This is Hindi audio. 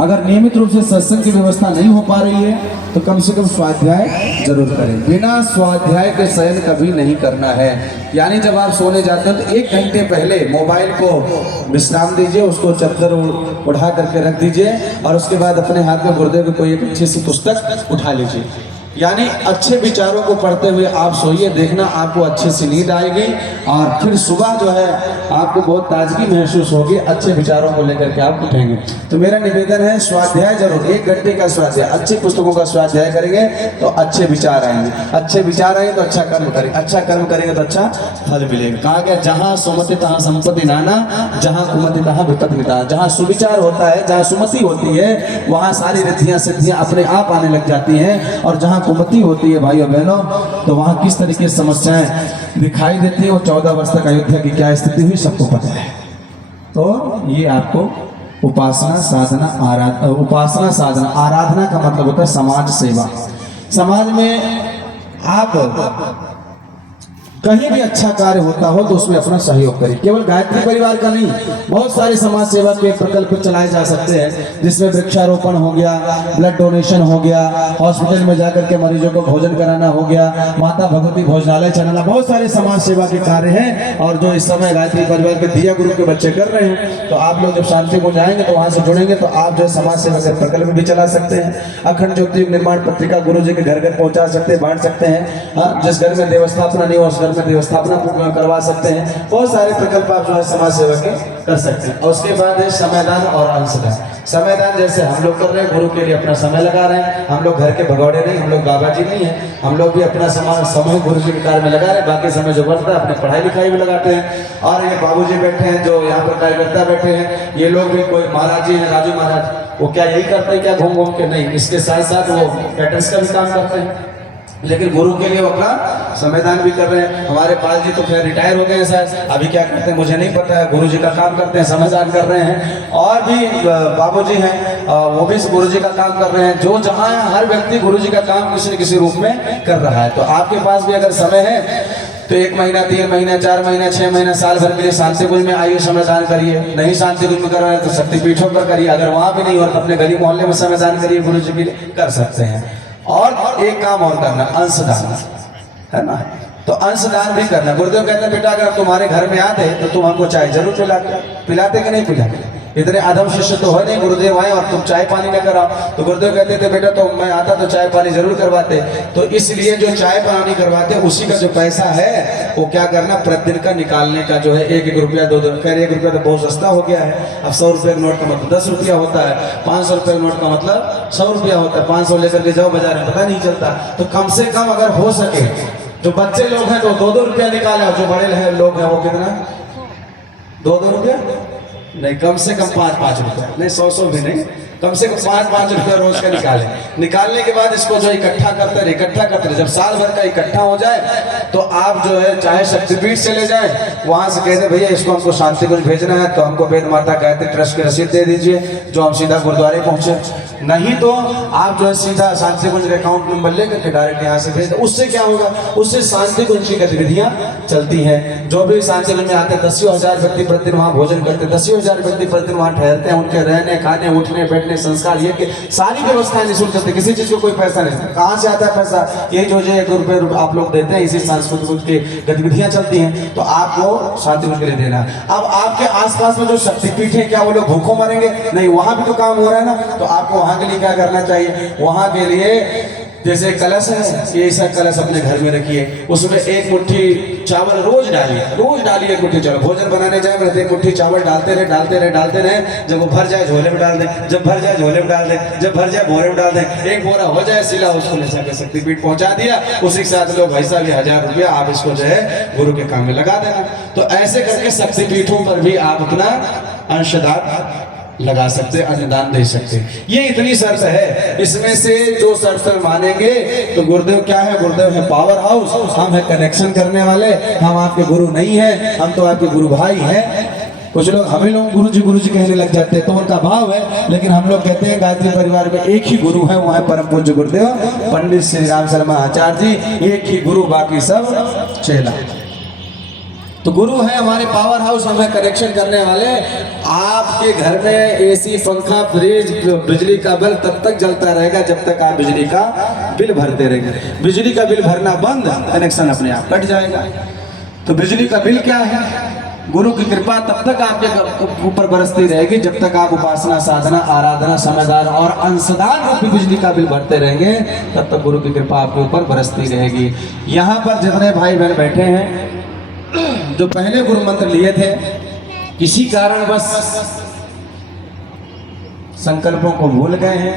अगर नियमित रूप से सत्संग की व्यवस्था नहीं हो पा रही है तो कम से कम स्वाध्याय जरूर करें। बिना स्वाध्याय के शयन कभी नहीं करना है। यानी जब आप सोने जाते हैं तो 1 घंटे पहले मोबाइल को विश्राम दीजिए, उसको चद्दर उठा करके रख दीजिए और उसके बाद अपने हाथ में गुरुदेव की कोई एक अच्छी सी पुस्तक उठा लीजिए। यानी अच्छे विचारों को पढ़ते हुए आप सोइए, देखना आपको अच्छी सी नींद आएगी और फिर सुबह जो है आपको बहुत ताजगी महसूस होगी। अच्छे विचारों को लेकर के आप उठेंगे। तो मेरा निवेदन है स्वाध्याय जरूर, 1 घंटे का स्वाध्याय, अच्छी पुस्तकों का स्वाध्याय करेंगे तो अच्छे विचार आएंगे, अच्छे विचार आएंगे तो अच्छा कर्म करेंगे, अच्छा कर्म करेंगे तो अच्छा फल मिलेगा। कहा गया जहाँ सुमति तहाँ संपत्ति नाना, जहाँ कुमति तहाँ विपत्ति निदान। जहाँ सुविचार होता है, जहाँ सुमति होती है, वहाँ सारी रिद्धियाँ सिद्धियाँ अपने आप आने लग जाती हैं। और जहाँ कुमति होती है भाइयों बहनों, तो वहाँ किस तरीके से समस्याएं दिखाई देती है। और 14 वर्ष तक अयोध्या की क्या स्थिति हुई सबको पता है। तो ये आपको उपासना साधना आराधना का मतलब होता है समाज सेवा। समाज में आप कहीं भी अच्छा कार्य होता हो तो उसमें अपना सहयोग करें। केवल गायत्री परिवार का नहीं, बहुत सारे समाज सेवा के प्रकल्प चलाए जा सकते हैं, जिसमें वृक्षारोपण हो गया, ब्लड डोनेशन हो गया, हॉस्पिटल में जाकर के मरीजों को भोजन कराना हो गया, माता भगवती भोजनालय चलाना, बहुत सारे समाज सेवा के कार्य हैं। और जो इस समय गायत्री परिवार के दिया ग्रुप के बच्चे कर रहे हैं, तो आप लोग जब शांति को जाएंगे तो वहां से जुड़ेंगे तो आप जो समाज सेवा के प्रकल्प भी चला सकते हैं। अखंड ज्योति निर्माण पत्रिका गुरु जी के घर घर पहुंचा सकते हैं, बांट सकते हैं। जिस घर में देवस्थापना नहीं हो उस घर में देवस्थापना करवा सकते हैं। बहुत सारे प्रकल्प आप जो है समाज सेवा के कर सकते हैं। और उसके बाद है समयदान और अंशदान। समयदान जैसे हम लोग कर रहे हैं, गुरु के लिए अपना समय लगा रहे हैं। हम लोग घर के भगौड़े नहीं, हम लोग बाबा जी नहीं है, हम लोग भी अपना समय गुरु जी के कार्य में लगा रहे हैं। बाकी समय जो बढ़ता है अपने पढ़ाई लिखाई में लगाते हैं। और ये बाबू जी बैठे हैं जो यहाँ पर कार्यकर्ता बैठे हैं, ये लोग भी कोई महाराज जी हैं, राजू महाराज, वो क्या यही करते हैं क्या घूम घूम के? नहीं, इसके साथ साथ वो कैटर्स का भी काम करते हैं, लेकिन गुरु के लिए वो अपना समयदान भी कर रहे हैं। हमारे पाल जी तो खैर रिटायर हो गए हैं शायद, अभी क्या करते हैं मुझे नहीं पता है, गुरु जी का काम करते हैं, समयदान कर रहे हैं। और भी बाबू जी हैं, वो भी गुरु जी का काम कर रहे हैं। जो जहाँ है हर व्यक्ति गुरु जी का काम किसी न किसी रूप में कर रहा है। तो आपके पास भी अगर समय है तो 1 महीना, 3 महीना, 4 महीना, 6 महीना, साल भर के लिए शांति कुंज में आइए, समयदान करिए। नहीं शांति कुंज में कर रहे हैं तो शक्तिपीठों पर करिए। अगर वहां भी नहीं हो तो अपने गली मोहल्ले में समयदान करिए, गुरु जी के लिए कर सकते हैं। और एक काम और करना, अंशदान, है ना? तो अंशदान भी करना। गुरुदेव कहते हैं बेटा अगर तुम्हारे घर में आते तो तुम हमको चाय जरूर पिलाते कि नहीं पिलाते? इतने आदम शिष्य तो है नहीं, गुरुदेव आए और तुम चाय पानी लेकर आओ। तो गुरुदेव कहते थे बेटा तो मैं आता तो चाय पानी जरूर करवाते। तो इसलिए जो चाय पानी करवाते उसी का जो पैसा है वो क्या करना, प्रतिदिन का निकालने का जो है 1-1 रुपया 2-2 खैर 1 रुपया तो बहुत सस्ता हो गया है। अब 100 रुपये का नोट का मतलब 10 रुपया होता है, 500 रुपये का नोट का मतलब 100 रुपया होता है। 500 लेकर के जाओ बाजार में, पता नहीं चलता। तो कम से कम अगर हो सके, जो बच्चे लोग हैं तो 2-2 रुपया निकाले, और जो बड़े लोग हैं वो कितना, 2-2 रुपया नहीं, कम से कम 5-5 रुपया नहीं, 100 भी नहीं, कम से कम 5-5 रुपया रोज का निकालने के बाद इसको जो इकट्ठा करते रहे। जब साल भर का इकट्ठा हो जाए तो आप जो है चाहे शक्तिपीठ चले जाए, वहां से कहते भैया इसको हमको शांति कुंज भेजना है तो हमको वेद माता गायत्री ट्रस्ट की रसीद दे दीजिए, जो हम सीधा गुरुद्वारे पहुंचे। नहीं तो आप जो है सीधा शांति कुंज का अकाउंट नंबर लेकर के डायरेक्ट यहाँ से भेज दो। उससे क्या होगा, उससे शांति कुंज की गतिविधियां चलती हैं। जो भी शांति कुंज में आते हैं 10,000 व्यक्ति प्रतिदिन वहाँ भोजन करते हैं, 10,000 व्यक्ति प्रतिदिन वहाँ ठहरते हैं। उनके रहने, खाने, उठने, बैठने, संस्कार, ये के सारी व्यवस्थाएं निःशुल्क करते, किसी चीज को कोई पैसा नहीं। कहाँ से आता है पैसा? ये जो 1 रुपये आप लोग देते हैं, इसी सांस्कृतिक की गतिविधियां चलती हैं। तो आपको शांति कुंज के लिए देना। अब आपके आसपास में जो शक्तिपीठ है, क्या वो लोग भूखों मरेंगे? नहीं, वहां भी तो काम हो रहा है ना। तो आपको वहां के लिए क्या करना चाहिए? वहां के लिए जैसे कलश है, ये ऐसा कलश अपने घर में रखिए, उसमें 1 मुट्ठी चावल रोज डालिए 1 मुट्ठी चावल। भोजन बनाने जाए 1 मुट्ठी चावल डालते रहे। जब वो भर जाए झोले में डाल दें, जब भर जाए झोले में डाल दें, जब भर जाए बोरे में डाल दें। 1 बोरा हो जाए सिला, उसको ले जाकर शक्तिपीठ पहुंचा दिया। उसी के साथ लोग भाई साहब 1000 रुपया आप इसको जो है गुरु के काम में लगा देना। तो ऐसे करके शक्तिपीठों पर भी आप अपना अंशदान लगा सकते, अनुदान दे सकते। ये इतनी शर्त है, इसमें से जो शर्त मानेंगे तो गुरुदेव क्या है? गुरुदेव है पावर हाउस, हम है कनेक्शन करने वाले, हम आपके गुरु नहीं है, हम तो आपके गुरु भाई हैं। कुछ लोग हमें लोग गुरु जी कहने लग जाते हैं, तो उनका भाव है, लेकिन हम लोग कहते हैं गायत्री परिवार में एक ही गुरु है, वो है परम पूज्य गुरुदेव पंडित श्री राम शर्मा आचार्य जी। एक ही गुरु, बाकी सब चेला। तो गुरु है हमारे पावर हाउस, हमें कनेक्शन करने वाले। आपके घर में एसी, पंखा, फ्रिज, बिजली का बिल तब तक जलता रहेगा जब तक आप बिजली का बिल भरते रहेंगे। बिजली का बिल भरना बंद, कनेक्शन अपने आप कट जाएगा। तो बिजली का बिल क्या है? गुरु की कृपा तब तक आपके ऊपर बरसती रहेगी जब तक आप उपासना, साधना, आराधना, समयदान और अंशदान रूपी बिजली का बिल भरते रहेंगे, तब तक गुरु की कृपा आपके ऊपर बरसती रहेगी। यहाँ पर जितने भाई बहन बैठे हैं जो पहले गुरु मंत्र लिए थे, किसी कारण बस संकल्पों को भूल गए हैं,